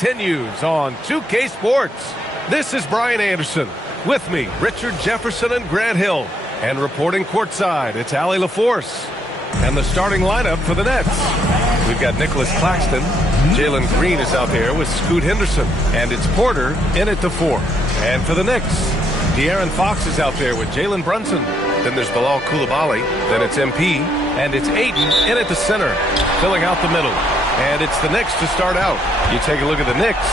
continues on 2K Sports. This is Brian Anderson. With me, Richard Jefferson and Grant Hill. And reporting courtside, it's Allie LaForce. And the starting lineup for the Nets. We've got Nicholas Claxton. Jalen Green is out there with Scoot Henderson. And it's Porter in at the 4. And for the Knicks, De'Aaron Fox is out there with Jalen Brunson. Then there's Bilal Coulibaly. Then it's MP. And it's Ayton in at the center, filling out the middle. And it's the Knicks to start out. You take a look at the Knicks.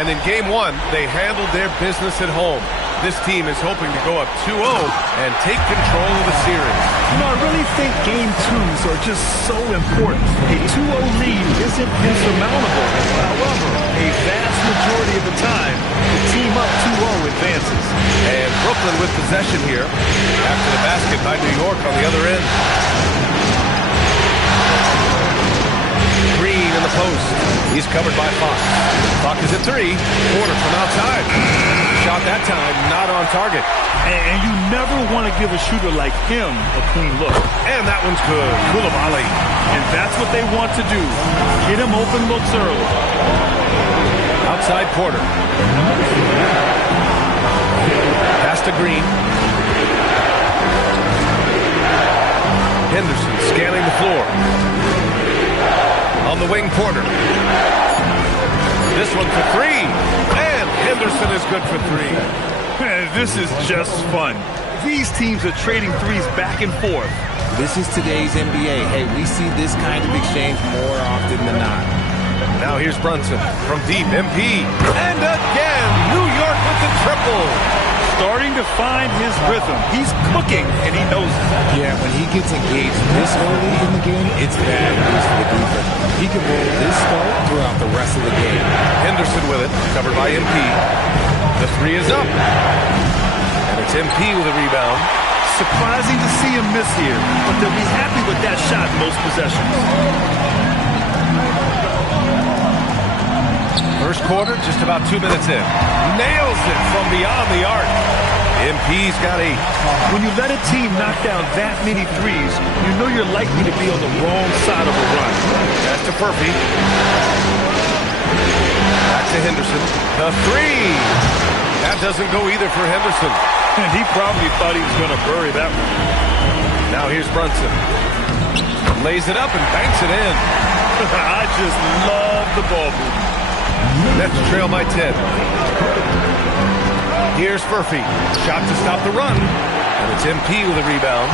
And in Game 1, they handled their business at home. This team is hoping to go up 2-0 and take control of the series. I really think Game 2s are just so important. A 2-0 lead isn't insurmountable. However, a vast majority of the time, the team up 2-0 advances. And Brooklyn with possession here after the basket by New York on the other end. Green in the post. He's covered by Fox. Fox is at 3. Porter from outside. Shot that time, not on target. And you never want to give a shooter like him a clean look. And that one's good. Coulibaly. And that's what they want to do. Get him open looks early. Outside Porter. Pass to Green. Henderson scanning the floor. On the wing, Porter. This one for 3. And Henderson is good for 3. Man, this is just fun. These teams are trading threes back and forth. This is today's NBA. Hey, we see this kind of exchange more often than not. Now here's Brunson from deep, MP. And again, New York with the triple. Starting to find his rhythm. He's cooking, and he knows it. Yeah, when he gets engaged this early in the game, it's bad news for the defense. He can roll this start throughout the rest of the game. Henderson with it, covered by MP. The 3 is up. And it's MP with a rebound. Surprising to see him miss here, but they'll be happy with that shot most possessions. First quarter, just about 2 minutes in. Nails it from beyond the arc. MP's got 8. When you let a team knock down that many threes, you know you're likely to be on the wrong side of a run. That's to Murphy. Back to Henderson. The 3. That doesn't go either for Henderson. And he probably thought he was going to bury that one. Now here's Brunson. Lays it up and banks it in. I just love the ball movement. Nets trail by 10. Here's Murphy. Shot to stop the run. And it's MP with a rebound.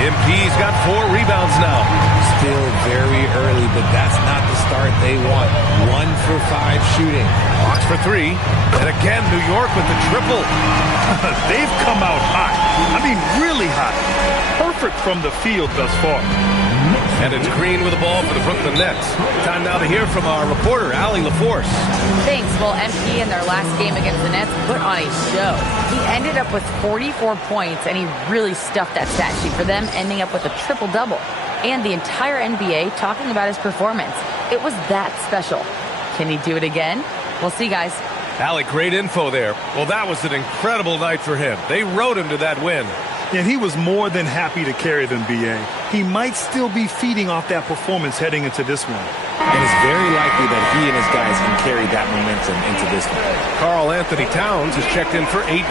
MP's got 4 rebounds now. Still very early, but that's not the start they want. 1 for 5 shooting. Fox for 3. And again, New York with the triple. They've come out hot. I mean, really hot. Perfect from the field thus far. And it's Green with the ball for the Brooklyn Nets. Time now to hear from our reporter, Allie LaForce. Thanks. Well, MP in their last game against the Nets put on a show. He ended up with 44 points, and he really stuffed that stat sheet for them, ending up with a triple-double. And the entire NBA talking about his performance. It was that special. Can he do it again? We'll see, guys. Allie, great info there. Well, that was an incredible night for him. They rode him to that win. And he was more than happy to carry them, B.A. He might still be feeding off that performance heading into this one. And it's very likely that he and his guys can carry that momentum into this one. Karl Anthony Towns is checked in for Ayton.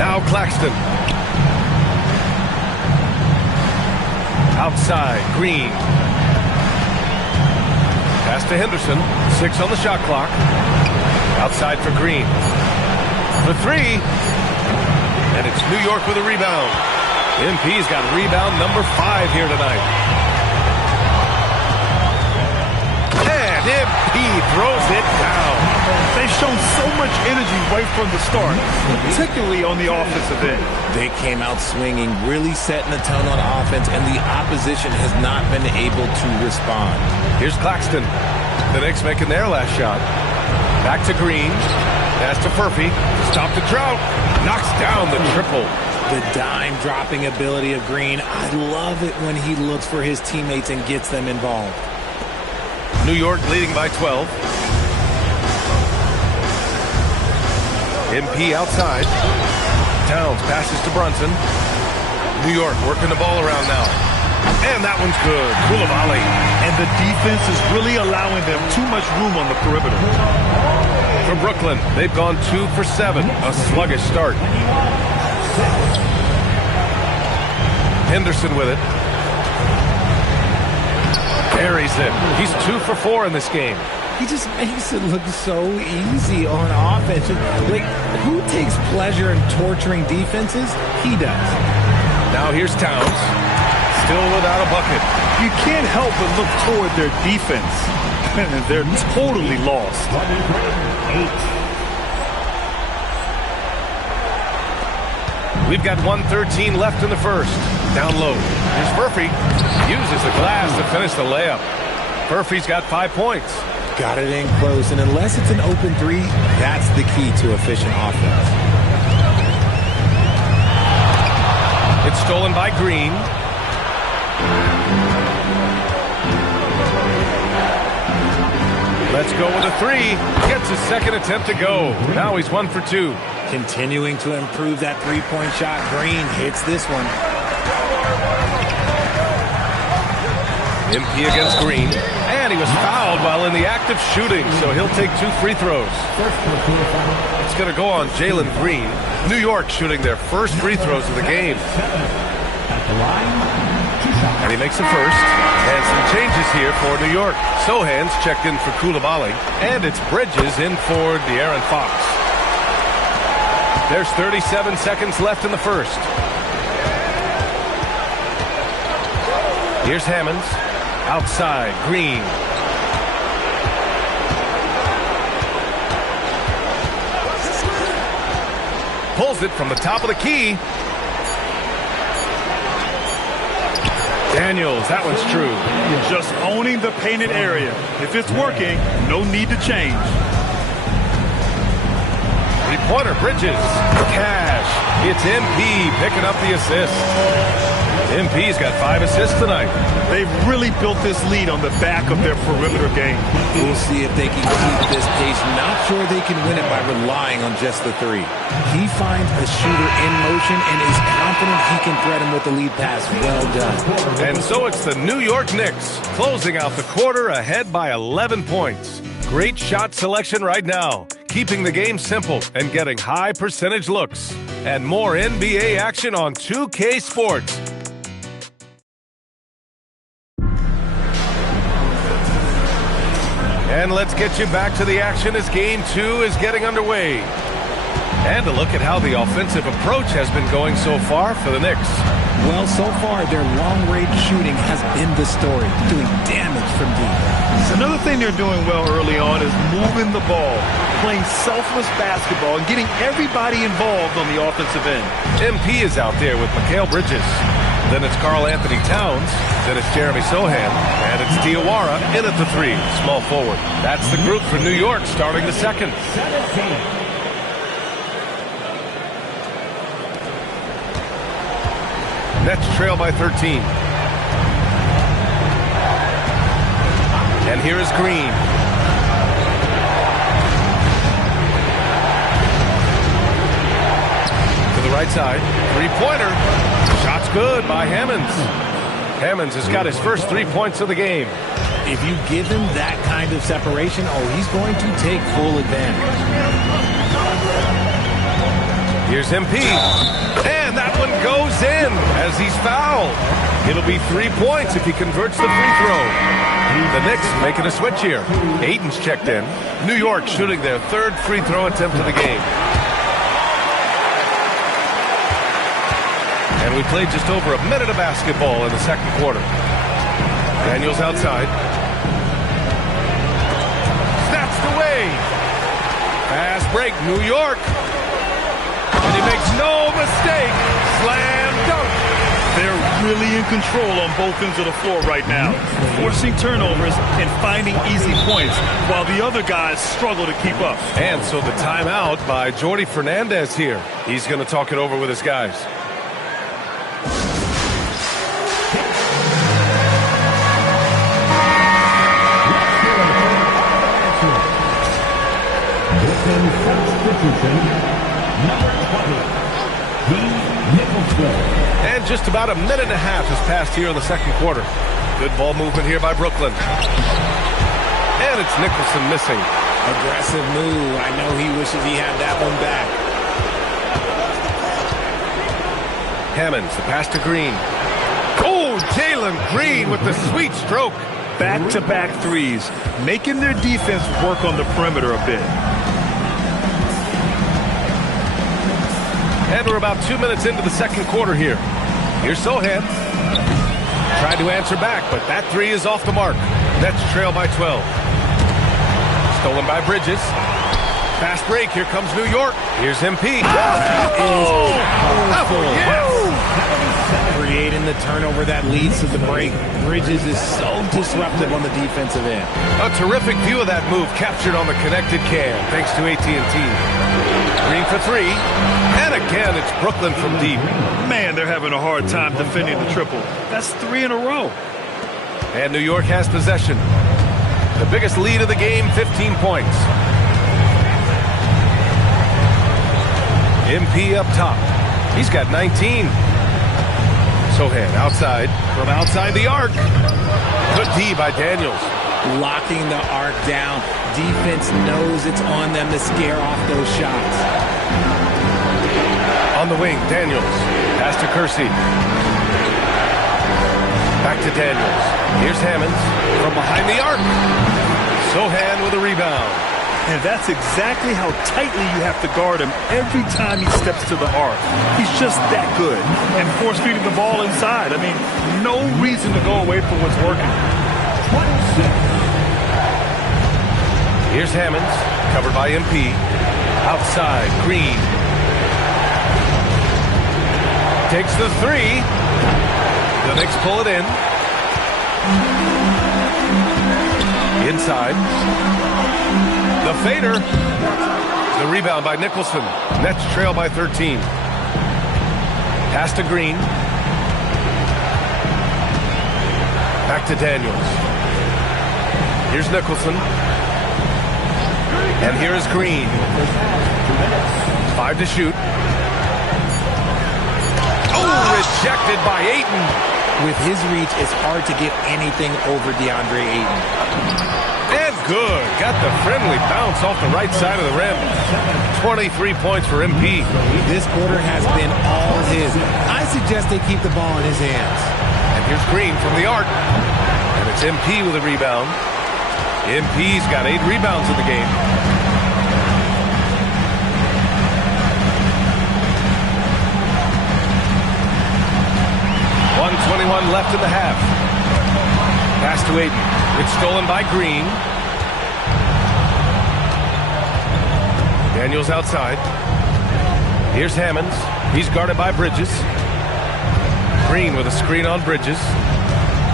Now Claxton. Outside, Green. Pass to Henderson. 6 on the shot clock. Outside for Green. For 3. And it's New York with a rebound. MP's got rebound number 5 here tonight. And MP throws it down. They've shown so much energy right from the start, particularly on the offensive end. They came out swinging, really setting the tone on offense, and the opposition has not been able to respond. Here's Claxton. The Knicks making their last shot. Back to Green. Pass to Murphy. Stop the drought. Knocks down the triple. The dime-dropping ability of Green. I love it when he looks for his teammates and gets them involved. New York leading by 12. MP outside. Towns passes to Brunson. New York working the ball around now. And that one's good. Koulibaly. And the defense is really allowing them too much room on the perimeter. For Brooklyn, they've gone 2 for 7. A sluggish start. Henderson with it. Carries it. He's 2 for 4 in this game. He just makes it look so easy on offense. Like, who takes pleasure in torturing defenses? He does. Now here's Towns. Still without a bucket. You can't help but look toward their defense. They're totally lost. We've got 1:13 left in the first. Down low. Here's Murphy. Uses the glass to finish the layup. Murphy's got 5 points. Got it in close, and unless it's an open three, that's the key to efficient offense. It's stolen by Green. Let's go with a three. Gets his second attempt to go. Now he's 1 for 2. Continuing to improve that three-point shot. Green hits this one. MP against Green. And he was fouled while in the act of shooting, so he'll take 2 free throws. It's going to go on Jalen Green. New York shooting their first free throws of the game. And he makes the first. And some changes here for New York. Sohan's checked in for Koulibaly. And it's Bridges in for De'Aaron Fox. There's 37 seconds left in the first. Here's Hammonds. Outside, Green. Pulls it from the top of the key. Daniels, that one's true. Just owning the painted area. If it's working, no need to change. Three-pointer, Bridges. Cash. It's MP picking up the assist. MP's got 5 assists tonight. They've really built this lead on the back of their perimeter game. We'll see if they can keep this pace. Not sure they can win it by relying on just the three. He finds a shooter in motion and is confident he can threat him with the lead pass. Well done. And so it's the New York Knicks closing out the quarter ahead by 11 points. Great shot selection right now, keeping the game simple and getting high percentage looks. And more NBA action on 2K Sports. And let's get you back to the action as Game 2 is getting underway. And a look at how the offensive approach has been going so far for the Knicks. Well, so far, their long-range shooting has been the story, doing damage from deep. Another thing they're doing well early on is moving the ball, playing selfless basketball, and getting everybody involved on the offensive end. MP is out there with Mikal Bridges. Then it's Karl Anthony Towns. Then it's Jeremy Sohan. And it's Diawara in at the 3, small forward. That's the group for New York starting the second. Nets trail by 13. And here is Green. To the right side. Three-pointer. Shot's good by Hammonds. Hammonds has got his first 3 points of the game. If you give him that kind of separation, he's going to take full advantage. Here's MP. And that one goes in as he's fouled. It'll be 3 points if he converts the free throw. The Knicks making a switch here. Aiden's checked in. New York shooting their 3rd free throw attempt of the game. And we played just over a minute of basketball in the second quarter. Daniels outside. Snaps away. Fast break, New York. And he makes no mistake. Slam dunk. They're really in control on both ends of the floor right now, forcing turnovers and finding easy points, while the other guys struggle to keep up. And so the timeout by Jordi Fernandez here. He's going to talk it over with his guys. Substitution And just about a minute and a half has passed here in the second quarter. Good ball movement here by Brooklyn. And it's Nicholson missing. Aggressive move. I know he wishes he had that one back. Hammonds, the pass to Green. Oh, Jalen Green with the sweet stroke. Back-to-back threes, making their defense work on the perimeter a bit. And we're about 2 minutes into the second quarter here. Here's Sohan. Tried to answer back, but that three is off the mark. Nets trail by 12. Stolen by Bridges. Fast break. Here comes New York. Here's MP. Oh, yes! Creating the turnover that leads to the break. Bridges is so disruptive on the defensive end. A terrific view of that move captured on the connected cam, thanks to AT&T. Green for three. And again, it's Brooklyn from deep. Man, they're having a hard time defending the triple. That's 3 in a row. And New York has possession. The biggest lead of the game, 15 points. MP up top. He's got 19. Sohan outside, from outside the arc. Good D by Daniels. Locking the arc down. Defense knows it's on them to scare off those shots. On the wing, Daniels. Pass to Kersey. Back to Daniels. Here's Hammonds from behind the arc. Sohan with a rebound. And that's exactly how tightly you have to guard him every time he steps to the arc. He's just that good. And force feeding the ball inside. I mean, no reason to go away from what's working. Here's Hammonds, covered by MP. Outside, Green. Takes the three. The Knicks pull it in. Inside. The fader. The rebound by Nicholson. Nets trail by 13. Pass to Green. Back to Daniels. Here's Nicholson. And here is Green. 5 to shoot. Oh, rejected by Ayton. With his reach, it's hard to get anything over DeAndre Ayton. And good. Got the friendly bounce off the right side of the rim. 23 points for MP. This quarter has been all his. I suggest they keep the ball in his hands. And here's Green from the arc. And it's MP with a rebound. MP's got 8 rebounds in the game. .121 left in the half. Pass to Ayton. It's stolen by Green. Daniels outside. Here's Hammonds. He's guarded by Bridges. Green with a screen on Bridges.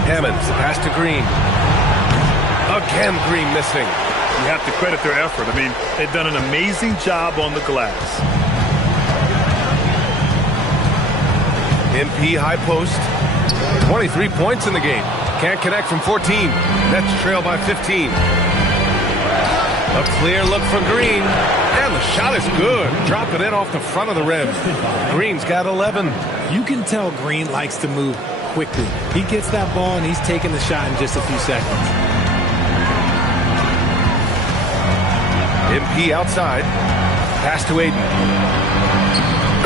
Hammonds, the pass to Green. Again, Green missing. You have to credit their effort. I mean, they've done an amazing job on the glass. MP high post. 23 points in the game. Can't connect from 14. Nets trail by 15. A clear look for Green. And the shot is good. Drop it in off the front of the rim. Green's got 11. You can tell Green likes to move quickly. He gets that ball and he's taking the shot in just a few seconds. MP outside. Pass to Ayton.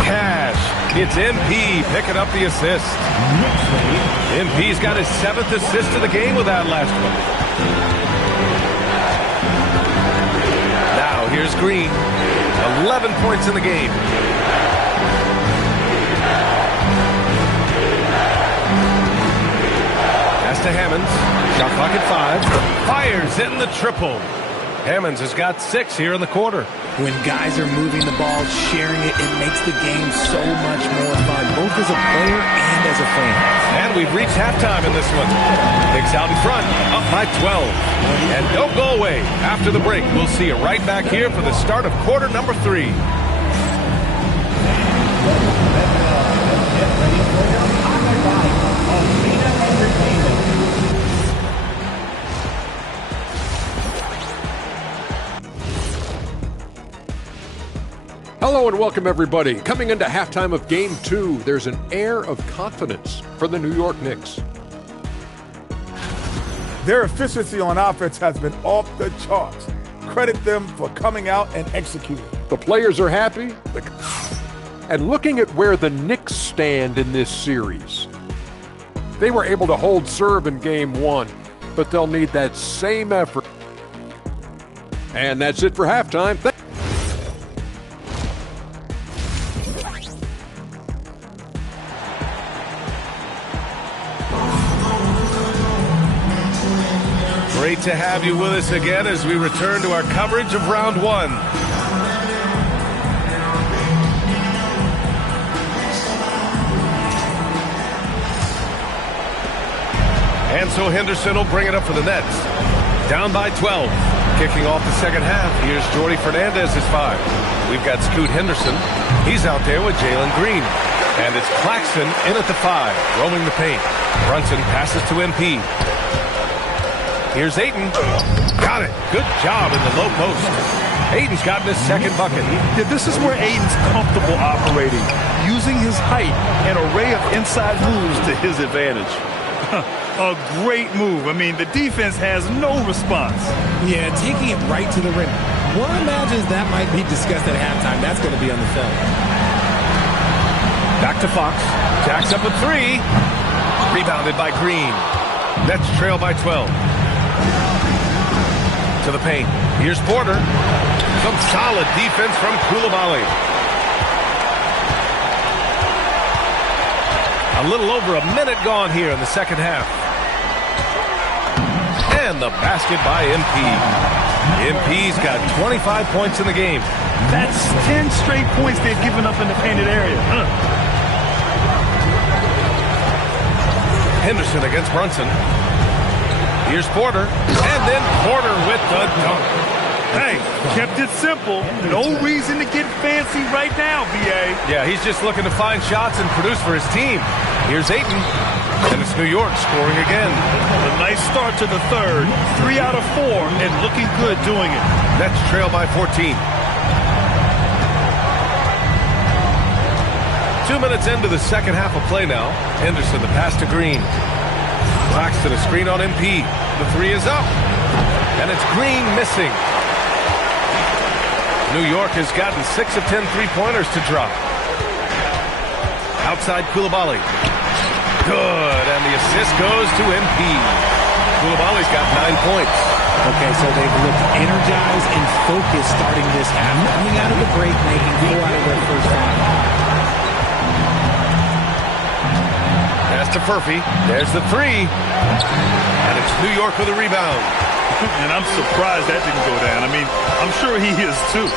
Cash. It's MP picking up the assist. MP's got his 7th assist of the game with that last one. Now here's Green. 11 points in the game. Pass to Hammonds. Shot clock at 5. Fires in the triple. Hammonds has got 6 here in the quarter. When guys are moving the ball, sharing it, it makes the game so much more fun, both as a player and as a fan. And we've reached halftime in this one. Knicks out in front, up by 12. And don't go away. After the break, we'll see you right back here for the start of quarter number 3. Hello and welcome, everybody. Coming into halftime of Game 2, there's an air of confidence for the New York Knicks. Their efficiency on offense has been off the charts. Credit them for coming out and executing. The players are happy. And looking at where the Knicks stand in this series, they were able to hold serve in Game 1, but they'll need that same effort. And that's it for halftime. Great to have you with us again as we return to our coverage of round one. And so Henderson will bring it up for the Nets. Down by 12. Kicking off the second half, here's Jordy Fernandez's 5. We've got Scoot Henderson. He's out there with Jalen Green. And it's Claxton in at the 5, roaming the paint. Brunson passes to MP. Here's Ayton. Got it. Good job in the low post. Ayton's gotten his second bucket. Yeah, this is where Ayton's comfortable operating, using his height and array of inside moves to his advantage. A great move. I mean, the defense has no response. Yeah, taking it right to the rim. One imagines that might be discussed at halftime. That's going to be on the film. Back to Fox. Jacks up a 3. Rebounded by Green. Nets trail by 12. To the paint. Here's Porter. Some solid defense from Koulibaly. A little over a minute gone here in the second half. And the basket by MP. MP's got 25 points in the game. That's 10 straight points they've given up in the painted area. Henderson against Brunson. Here's Porter. And then Porter with the dunk. Hey, kept it simple. No reason to get fancy right now, B.A. Yeah, he's just looking to find shots and produce for his team. Here's Ayton. And it's New York scoring again. A nice start to the third. 3 out of 4 and looking good doing it. Nets trail by 14. 2 minutes into the second half of play now. Henderson, the pass to Green. Claxton, a screen on MP. The 3 is up. And it's Green missing. New York has gotten 6 of 10 three-pointers to drop. Outside Koulibaly. Good, and the assist goes to MP. Koulibaly's got 9 points. Okay, so they've looked energized and focused starting this half. Coming out of the break, making 4 out of their first 5. Pass to Furphy. There's the 3. And it's New York with a rebound. And I'm surprised that didn't go down. I mean, I'm sure he is too.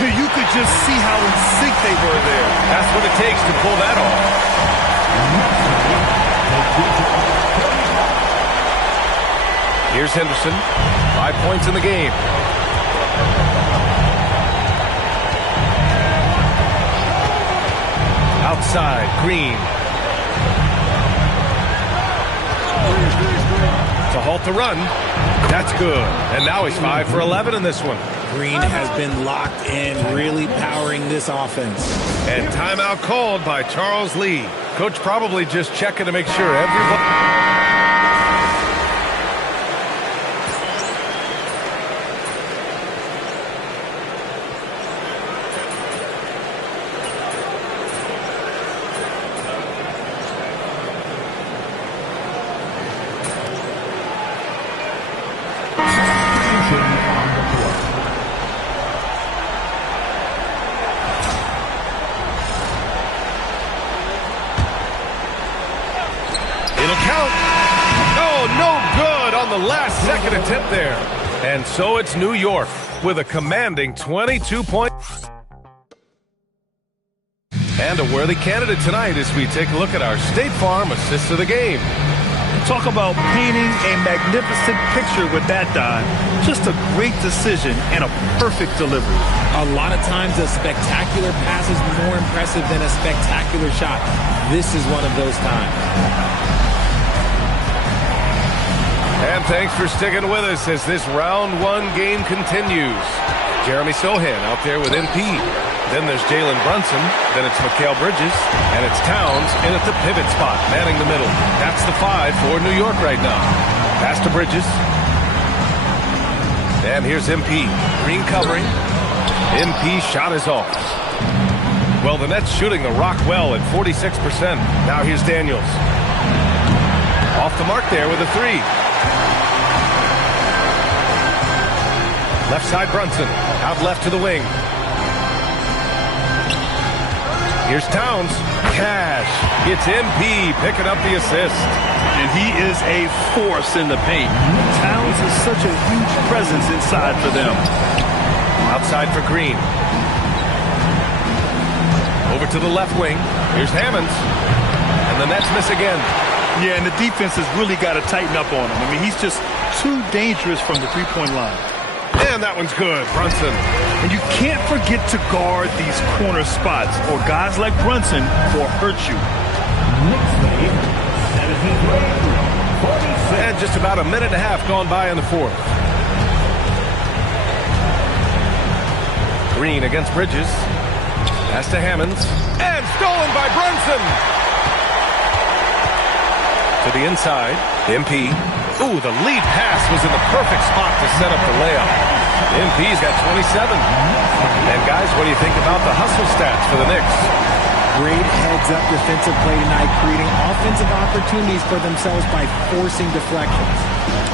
You could just see how in sync they were there. That's what it takes to pull that off. Here's Henderson. 5 points in the game. Outside, Green. To halt the run. That's good. And now he's 5 for 11 in this one. Green has been locked in, really powering this offense. And timeout called by Charles Lee. Coach probably just checking to make sure everybody... Last-second attempt there. And so it's New York with a commanding 22 points. And a worthy candidate tonight as we take a look at our State Farm assist of the game. Talk about painting a magnificent picture with that dive. Just a great decision and a perfect delivery. A lot of times a spectacular pass is more impressive than a spectacular shot. This is one of those times. And thanks for sticking with us as this round one game continues. Jeremy Sohan out there with MP. Then there's Jalen Brunson. Then it's Mikal Bridges. And it's Towns in at the pivot spot, manning the middle. That's the 5 for New York right now. Pass to Bridges. And here's MP. Green covering. MP shot is off. Well, the Nets shooting the rock well at 46%. Now here's Daniels. Off the mark there with a 3. Left side Brunson. Out left to the wing. Here's Towns. Cash. It's MP picking up the assist. And he is a force in the paint. Towns is such a huge presence inside for them. Outside for Green. Over to the left wing. Here's Hammonds. And the Nets miss again. Yeah, and the defense has really got to tighten up on him. I mean, he's just too dangerous from the three-point line. And that one's good. Brunson. And you can't forget to guard these corner spots, or guys like Brunson will hurt you. And just about a minute and a half gone by in the fourth. Green against Bridges. Pass to Hammonds. And stolen by Brunson. To the inside. MP. Ooh, the lead pass was in the perfect spot to set up the layup. MP's got 27. And guys, what do you think about the hustle stats for the Knicks? Great heads-up defensive play tonight, creating offensive opportunities for themselves by forcing deflections.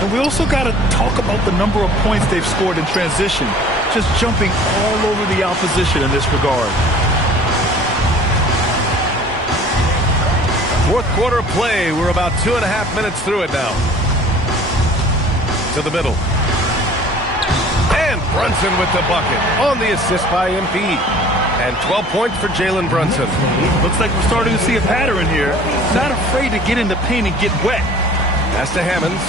And we also got to talk about the number of points they've scored in transition, just jumping all over the opposition in this regard. Fourth quarter play. We're about 2.5 minutes through it now. To the middle. And Brunson with the bucket on the assist by MP. And 12 points for Jalen Brunson. Looks like we're starting to see a pattern here. Not afraid to get in the paint and get wet. Pass to Hammonds.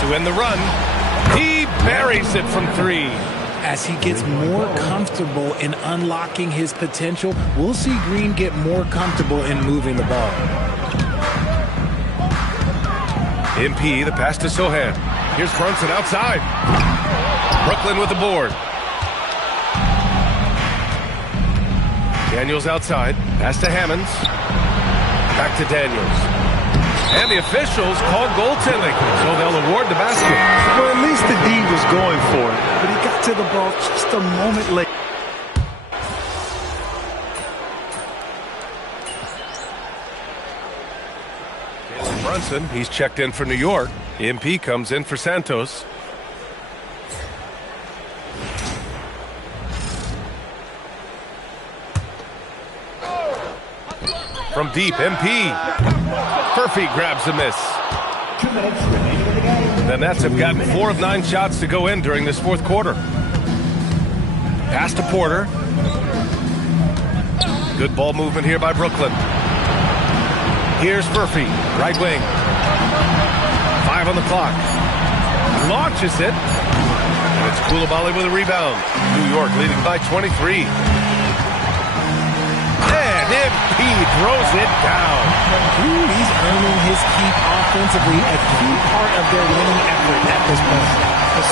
To end the run. He buries it from 3. As he gets more comfortable in unlocking his potential, we'll see Green get more comfortable in moving the ball. MP, the pass to Sohan. Here's Brunson outside. Brooklyn with the board. Daniels outside. Pass to Hammonds. Back to Daniels. And the officials called goaltending, so they'll award the basket. Well, at least the D was going for it, but he got to the ball just a moment late. Jalen Brunson, he's checked in for New York. MP comes in for Santos. From deep, MP. Murphy grabs a miss. The Nets have gotten 4 of 9 shots to go in during this fourth quarter. Pass to Porter. Good ball movement here by Brooklyn. Here's Murphy, right wing. 5 on the clock. Launches it. And it's Coulibaly with a rebound. New York leading by 23. MP throws it down. He's earning his keep offensively, a key part of their winning effort at this point.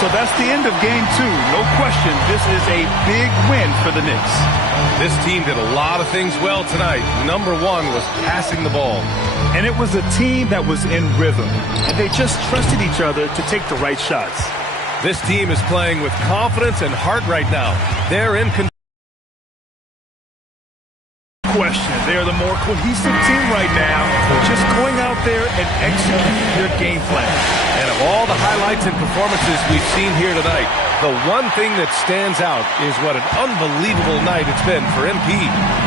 So that's the end of game 2. No question, this is a big win for the Knicks. This team did a lot of things well tonight. Number 1 was passing the ball. And it was a team that was in rhythm. And they just trusted each other to take the right shots. This team is playing with confidence and heart right now. They're in control. Question. They're the more cohesive team right now. Just going out there and executing their game plan. And of all the highlights and performances we've seen here tonight, the one thing that stands out is what an unbelievable night it's been for MP.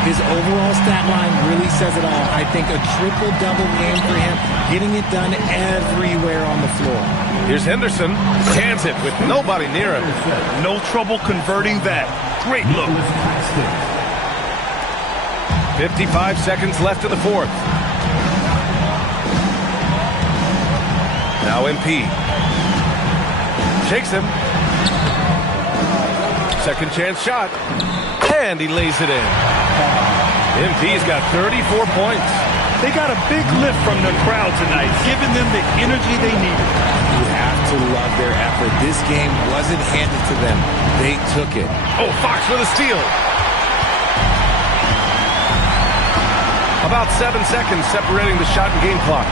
His overall stat line really says it all. I think a triple-double game for him, getting it done everywhere on the floor. Here's Henderson. Cans it with nobody near him. No trouble converting that. Great look. 55 seconds left in the fourth. Now MP. Shakes him. Second chance shot. And he lays it in. MP's got 34 points. They got a big lift from the crowd tonight, giving them the energy they needed. You have to love their effort. This game wasn't handed to them. They took it. Oh, Fox with a steal. About 7 seconds separating the shot and game clocks.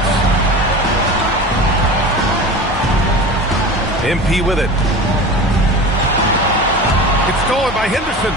MP with it. It's stolen by Henderson.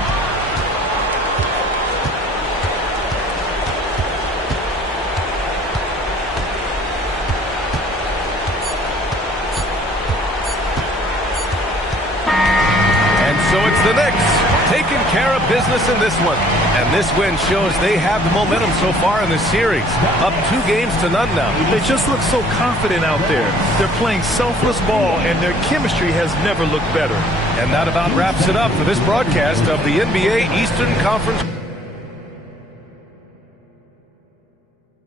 And so it's the Knicks taking care of business in this one. And this win shows they have the momentum so far in this series. Up 2 games to none now. They just look so confident out there. They're playing selfless ball, and their chemistry has never looked better. And that about wraps it up for this broadcast of the NBA Eastern Conference.